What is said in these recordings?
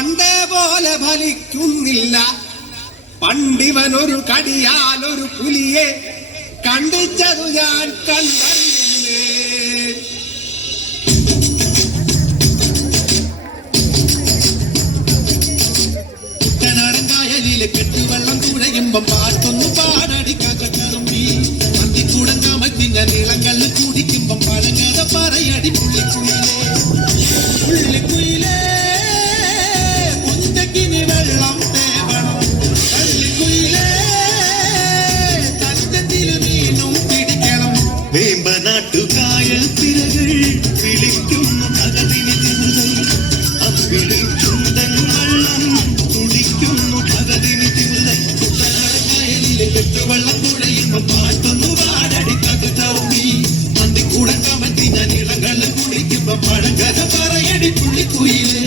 പണ്ടേ പോലെ ഫലിക്കുന്നില്ല. പണ്ടിവനൊരു കടിയാലൊരു പുലിയെ കണ്ടിച്ചതു ഞാൻ കണ്ടറിയുന്നേ. കുട്ടനാടൻ കായലിലെ കെട്ടുവെള്ളം തുഴയുമ്പം പാട്ടൊന്നു പാടടിക്കറുമ്പി അന്തിക്കൂടം കമത്തിങ്ങ നീളങ്ങളിൽ കുടിക്കുമ്പം പഴങ്ങത പറയടി പുള്ളിക്കുയിലേ പുള്ളിക്കുയിലേ കുഞ്ചക്കിനി വെള്ളം തേവണം പള്ളിക്കുയിലേ തഞ്ചത്തില് മീനും പിടിക്കണം. വേമ്പനാട്ടുകായൽ തിരകൾ വിളിക്കുന്നു ഭഗതിനി തിരുതൽ അമ്പിളി ചുണ്ടൻ വെള്ളം തുടിക്കുന്നു ഭഗതിനി തിരുതൽ. കുട്ടനാടൻ കായലിലെ കെട്ടുവെള്ളം തുഴയുമ്പം പാട്ടൊന്നു പാടടി തകതൗമി അന്തിക്കൂടം കമത്തിന നിളങ്ങളിൽ കുടിക്കുമ്പോ പഴങ്കഥ പറയടി പുള്ളിക്കുയിലേ.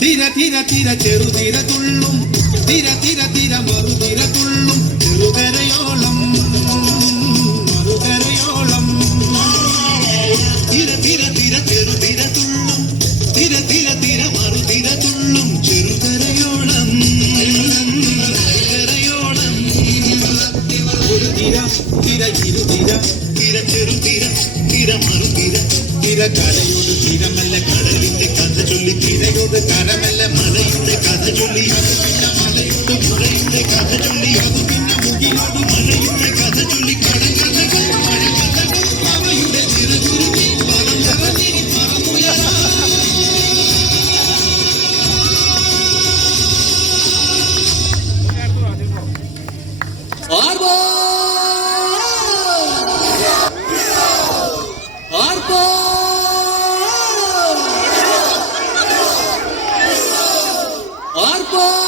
തിര തിര തിര ചെറുതിര തുള്ളും തിര തിര തിര മറുതിര തുള്ളും ചെറുകരയോളം മറുകരയോളം. തിര തിര തിര ചെറുതിര തുള്ളും തിര തിര തിര മറുതിര തുള്ളും ചെറുകരയോളം കരയോളം. ഒരു തിര തിര ഇരുതിര തിര ചെറുതിര തിര മറുതിര തിര കരയോട് തിരമല്ല കടലിന്റെ കഥ ചൊല്ലി തിരയോട് കരമല്ല മലയുടെ കഥ ചൊല്ലി അത് പിന്നെ മലയോട് പുഴയുടെ കഥ ചൊല്ലി അത് പിന്നെ മുകിലോട് മഴയുടെ കഥ ചൊല്ലി കടകഥകൾ മഴകഥകൾ അവയുടെ ചിറകുരുക്കി പണം നിറഞ്ഞിരി പറന്നുയരാ. Arpo!